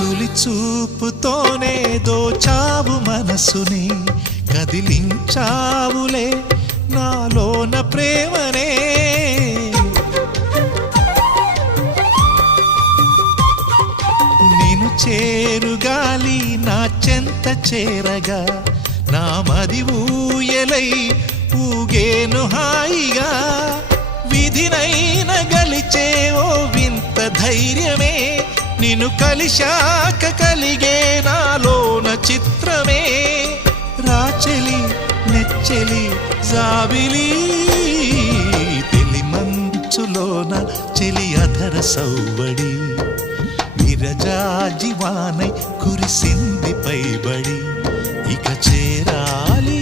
తొలి చూపుతోనే దోచావు మనసుని, కదిలించావులే నాలోన ప్రేమనే. నిన్ను చేరుగాలి నా చెంత చేరగా, నా మది ఊయలై ఊగేను హాయిగా. విధినైన గలిచే ఓ వింత ధైర్యమే, నిన్ను కలిశాక కలిగే నాలోన చిత్రమే. రాచెలి నెచ్చెలి జాబిలి, తెలి మంచులోన చెలి అధర సౌవడి. విరజాజివానై కురిసింది పైబడి, ఇక చేరాలి